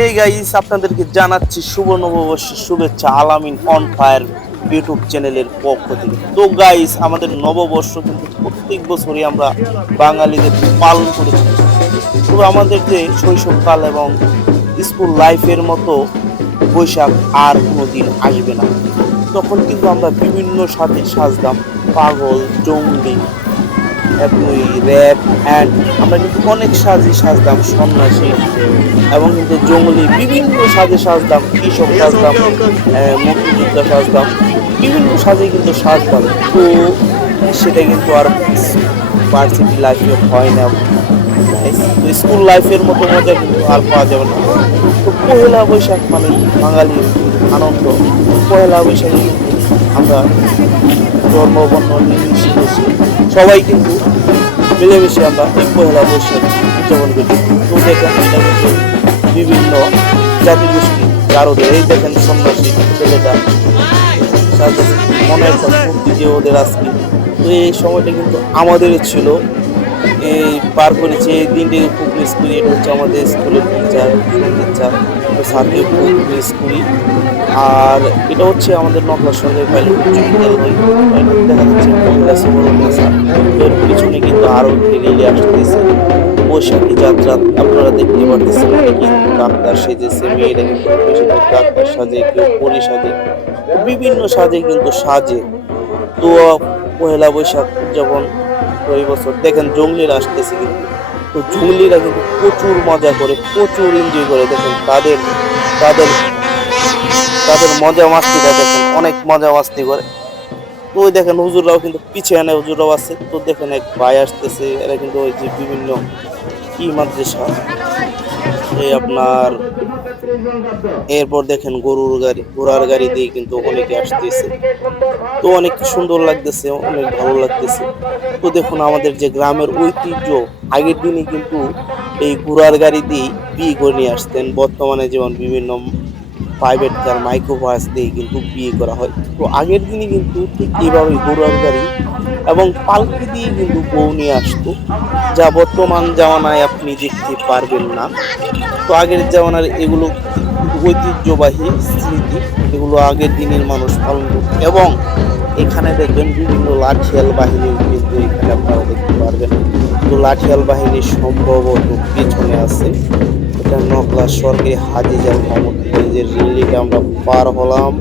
এই গাইস আপনাদেরকে জানাচ্ছি শুভ নববর্ষের শুভেচ্ছা আলামিন অন ফায়ার ইউটিউব চ্যানেলের পক্ষ থেকে। তো গাইস আমাদের নববর্ষ কিন্তু প্রত্যেক বছরই আমরা বাঙালিদের পালন করে থাকি। তবে আমাদের যে শৈশবকাল এবং স্কুল লাইফের মতো বৈশাখ আর কোনো দিন আসবে না। তখন কিন্তু আমরা বিভিন্ন সাজে সাজতাম, পাগল, জঙ্গলি, এমনি র্যাপ অ্যান্ড আমরা কিন্তু অনেক সাজে সাজতাম, সন্ন্যাসী এবং কিন্তু জঙ্গলি বিভিন্ন সাজে সাজতাম, কৃষক সাজতাম, মুক্তিযোদ্ধা সাজতাম, বিভিন্ন সাজে কিন্তু সাজতাম। তো সেটা কিন্তু আর ভার্সিটি লাইফে হয় না। তো স্কুল লাইফের মতো মজা কিন্তু আর পাওয়া যাবে না। তো পহেলা বৈশাখ মানে বাঙালির আনন্দ। পহেলা বৈশাখে কিন্তু আমরা জন্মবর্ণ নির্বিশেষে সবাই কিন্তু মিলেমিশে আমরা এই পহেলা বৈশাখ উদযাপন করি। তো দেখেন এটা কিন্তু বিভিন্ন জাতিগোষ্ঠী কারোদের, এই দেখেন সন্ন্যাসী ছেলেটা মনে একটা ফুর্তি যে ওদের আজকে। তো এই সময়টা কিন্তু আমাদের ছিল, এই পার করেছে এই দিনটাকে খুব মিস করি। এটা হচ্ছে আমাদের স্কুলের টিচার, টিচার তো স্যারকে খুব মিস করি। আর এটা হচ্ছে আমাদের নকলা সরকারি পাইলট উচ্চ বিদ্যালয়, দেখা যাচ্ছে মহিলা সুবর্ণা স্যার। এর পিছনে কিন্তু আরও রেলি আসতেছে, বৈশাখী যাত্রা আপনারা দেখতে পারতেছেন। কিন্তু ডাক্তার সেজেছে, মেয়েরা কিন্তু বেশিরভাগ ডাক্তার সাজে, কেউ পরি সাজে, বিভিন্ন সাজে কিন্তু সাজে। তো পহেলা বৈশাখ উদযাপন এই বছর দেখেন জঙ্গলিরা আসতেছে কিন্তু। তো জঙ্গলিরা কিন্তু প্রচুর মজা করে, প্রচুর এনজয় করে। দেখেন তাদের তাদের তাদের মজা মাস্তিটা দেখেন, অনেক মজা মাস্তি করে। তো ওই দেখেন হুজুররাও কিন্তু পিছিয়ে আনে, হুজুররাও আছে। তো দেখেন এক ভাই আসতেছে, এরা কিন্তু ওই যে বিভিন্ন কি মাদ্রাসা, এই আপনার এরপর দেখেন গরুর গাড়ি, ঘোড়ার গাড়ি দিয়ে কিন্তু অনেকে আসতেছে। তো অনেক সুন্দর লাগতেছে, অনেক ভালো লাগতেছে। তো দেখুন আমাদের যে গ্রামের ঐতিহ্য, আগের দিনে কিন্তু এই ঘোড়ার গাড়ি দিয়ে বিয়ে করে নিয়ে আসতেন। বর্তমানে যেমন বিভিন্ন প্রাইভেট কার, মাইক্রোবাস দিয়ে কিন্তু বিয়ে করা হয়। তো আগের দিনে কিন্তু ঠিক এইভাবে ঘোড়ার গাড়ি এবং পালকি দিয়ে কিন্তু বউ নিয়ে আসতো, যা বর্তমান জামানায় আপনি দেখতে পারবেন না। তো আগের জামানার এগুলো ঐতিহ্যবাহী স্মৃতি, এগুলো আগের দিনের মানুষ পালন করত। এবং এখানে দেখবেন বিভিন্ন লাঠিয়াল বাহিনী কিন্তু এখানে আপনারা দেখতে পারবেন। তো লাঠিয়াল বাহিনী সম্ভবত পেছনে আছে। এটা নকলা সরকারি হাজি জাল মোহাম্মদ যে রেলিটা আমরা পার হলাম।